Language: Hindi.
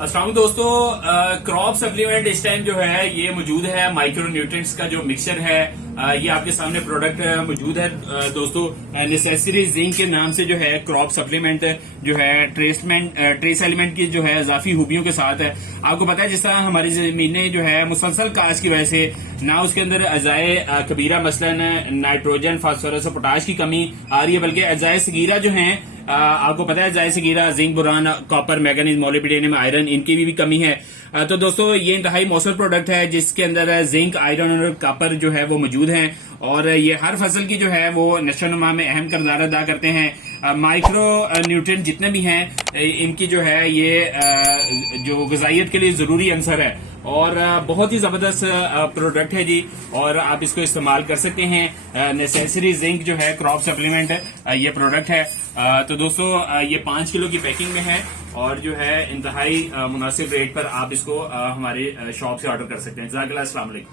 अस्सलाम दोस्तों, क्रॉप सप्लीमेंट इस टाइम जो है ये मौजूद है। माइक्रो न्यूट्रिएंट्स का जो मिक्सचर है ये आपके सामने प्रोडक्ट मौजूद है। दोस्तों, नेसेसरी जिंक के नाम से जो है क्रॉप सप्लीमेंट जो है ट्रेस एलिमेंट की जो है इजाफी खूबियों के साथ है। आपको पता है जिस तरह हमारी जमीनें जो है मुसलसल काश की वजह से ना उसके अंदर अजाए कबीरा मसलन नाइट्रोजन फास्फोरस और पोटाश की कमी आ रही है, बल्कि अजाए सगीरा जो है आपको पता है अजाए सगीरा zinc boron copper manganese molybdenum iron इनकी भी कमी है। तो दोस्तों ये इंतहाई मौसर प्रोडक्ट है जिसके अंदर जिंक आयरन और कॉपर जो है वो मौजूद हैं और ये हर फसल की जो है वो नशोनुमा में अहम किरदार अदा करते हैं। माइक्रो न्यूट्रिएंट जितने भी हैं इनकी जो है ये जो ग़िज़ाइयत के लिए जरूरी अंसर है और बहुत ही जबरदस्त प्रोडक्ट है जी, और आप इसको इस्तेमाल कर सकते हैं। नेसेसरी जिंक जो है क्रॉप सप्लीमेंट ये प्रोडक्ट है। तो दोस्तों ये 5 किलो की पैकिंग में है और जो है इंतहाई मुनासिब रेट पर आप इसको हमारे शॉप से ऑर्डर कर सकते हैं। जज़ाकल्लाह, अस्सलाम वालेकुम।